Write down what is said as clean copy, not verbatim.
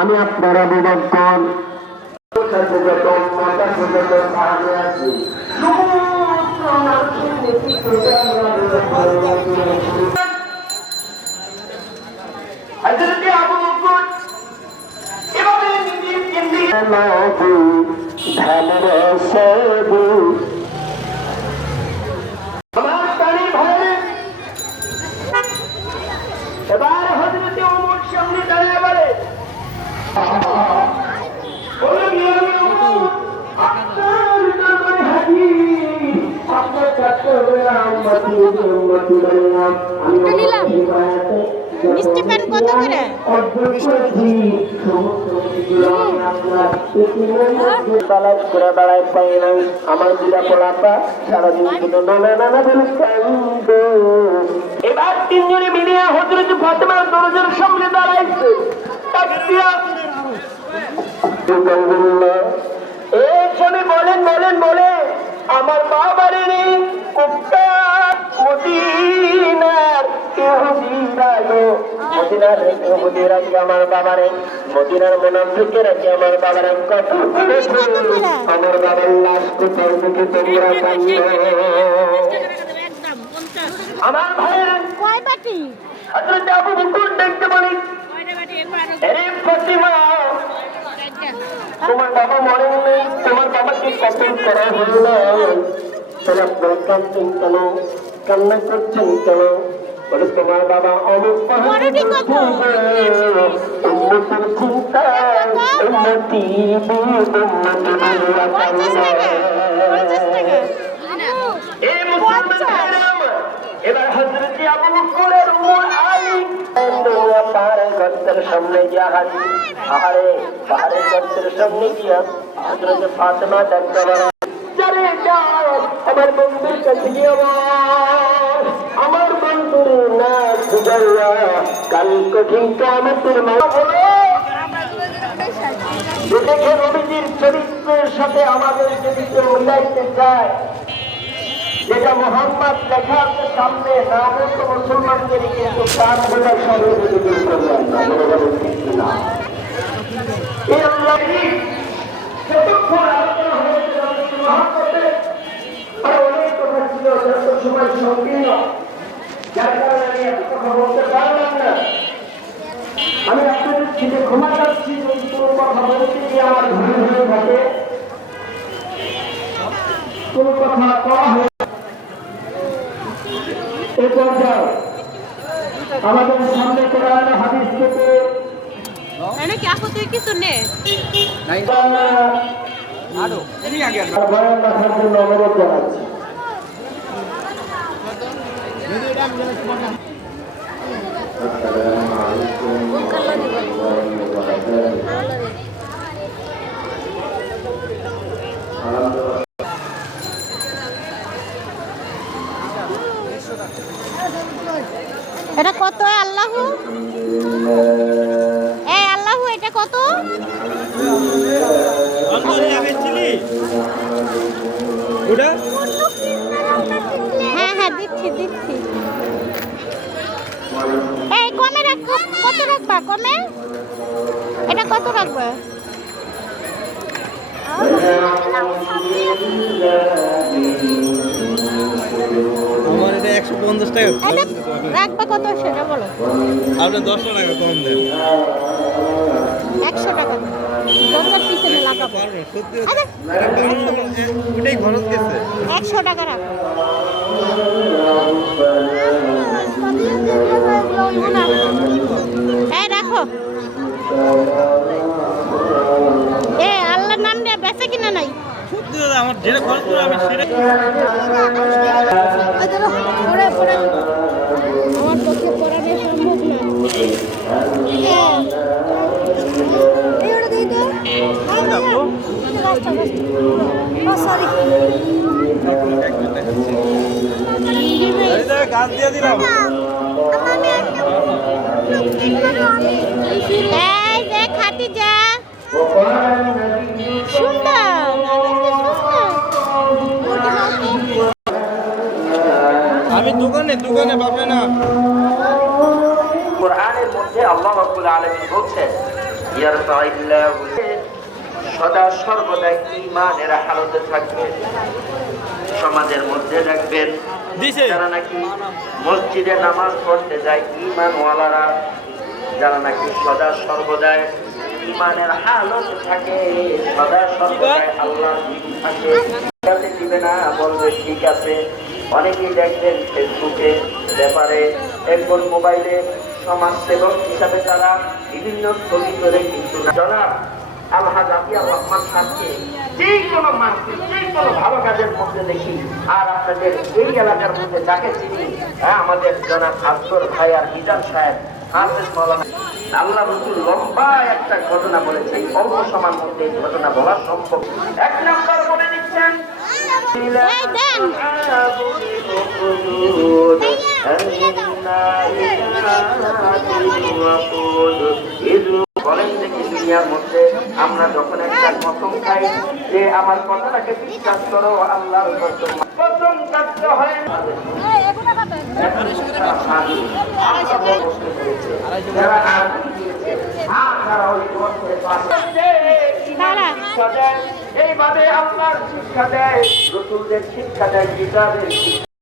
আমি আপনার আবু বকর এবার হযরতে ওমর সামনে দাঁড়িয়ে বলে মিষ্টি পান কত করে? আমার দুটা পোলাপা সারাদিন এবার তিনজনে মিলিয়ে হযরত ফাতেমার দরজার সামনে দাঁড়াইছে। এইখানে বলেন বলেন বলে আমার মা বাড়ির মদিনার মদিনার রাখি আমার বাবারে মদিনার মুনাফিকের রাখি আমার বাবারে কত আমার বাবার লাশ কোথাও মুখে তোমরা আমার ভাইয়ের কয় বাটি? হযরত আবু বকর দেখতে বলি আরে ফাতিমা তোমার বাবা মরেন নেই, তোমার বাবাকে কতল করা হলো না, তাহলে আপনারা কাঁদছেন কেন, কান্না করছেন কেন? বলে তোমার বাবা অনেক চিন্তা এবার হযরত আবু বকরের উমর আলী পাহাড়ের গর্তের সামনে গিয়া পাহাড়ের গর্তের সামনে গিয়া হযরত ফাতেমা ডাকতে বলে আমার বন্ধুর কাছে গিয়ে আমার বন্ধুর না বুঝাইয়া কাল কঠিন কিয়ামতের মায়া বলো দেখে নবীজির চরিত্রের সাথে আমাদের যদি কেউ মিলাইতে চায়, যেটা মোহাম্মদ লেখা আছে সামনে না বলতো মুসলমানদের কিন্তু তার বোঝার সঙ্গে দূর করবেন না। এই আল্লাহ যতক্ষণ আলোচনা হয়েছে মোহাম্মদের আরো অনেক কথা ছিল, যত সময় সংকীর্ণ, যার কারণে আমি এত কথা বলতে পারলাম না। আমি আপনাদের ছিটে ক্ষমা চাচ্ছি যদি কোনো কথা বলতে গিয়ে আমার ভুল হয়ে থাকে, কোনো কথা করা হয়ে এই পর্যায়ে আমাদের সামনে কোরআন হাদিস থেকে কিছু নেই রাখার জন্য অনুরোধ জানাচ্ছি। এটা কত? আল্লাহু আল্লাহু এটা কত? হ্যাঁ হ্যাঁ দিচ্ছি দিচ্ছি। এই কমে রাখবো, কত রাখবা? কমে এটা কত রাখবা? আমার এটা 150 টাকা রাখবা কত সেটা বলো। আপনি 10 টাকা কম দেন। 100 টাকা 10 পিছনে লাগাবো। ওটাই খরচ গেছে। 100 টাকা রাখো। এই রাখো। আল্লাহর নাম নিয়ে বেঁচে কিনা আমার যেটা খরচ করে আমি সেটা আমার পক্ষে পড়ানো সম্ভব না। গাছ দিয়ে দিলাম। এই যে খাদিজা সুন্দর আমি দোকানে পাবে না। কোরআনের মধ্যে আল্লাহ রাব্বুল আলামিন বলছেন ইয়ারফাইল্লাহু সদা সর্বদা ঈমানের হালতে থাকবে। সমাজের মধ্যে রাখবেন দিছে। যারা নাকি মসজিদে নামাজ পড়তে যায় ঈমানওয়ালারা, যারা নাকি সদা সর্বদাই ঈমানের হালতে থাকে, সদা সর্বদাই আল্লাহর দিন থাকে, যাতে দিবে না বলবে ঠিক আছে। অনেকেই দেখবেন ফেসবুকে ব্যাপারে একজন মোবাইলে সমাজসেবক হিসাবে তারা বিভিন্ন ছবি করে, কিন্তু জনাব আলহাজ আতিয়ার রহমান সাহেবকে যে কোনো মানুষকে যে কোনো ভালো কাজের মধ্যে দেখি। আর আপনাদের এই এলাকার মধ্যে যাকে চিনি, আমাদের জনাব আব্দুল ভাই আর মিজান সাহেব, হাফেজ মাওলানা, আল্লাহ রসুল লম্বা একটা ঘটনা বলেছে। এই অল্প সময়ের মধ্যে এই ঘটনা বলা সম্ভব। এক নাম্বার বলে দিচ্ছেন বলেন দেখি, দুনিয়ার মধ্যে আমরা যখন একটা কসম খাই যে আমার কথাটাকে বিশ্বাস করো, আল্লাহর কসম কাটতে হয় না। এইভাবে আপনার শিক্ষা দেয়, রসুলদের শিক্ষা দেয়, কিতাবের শিক্ষা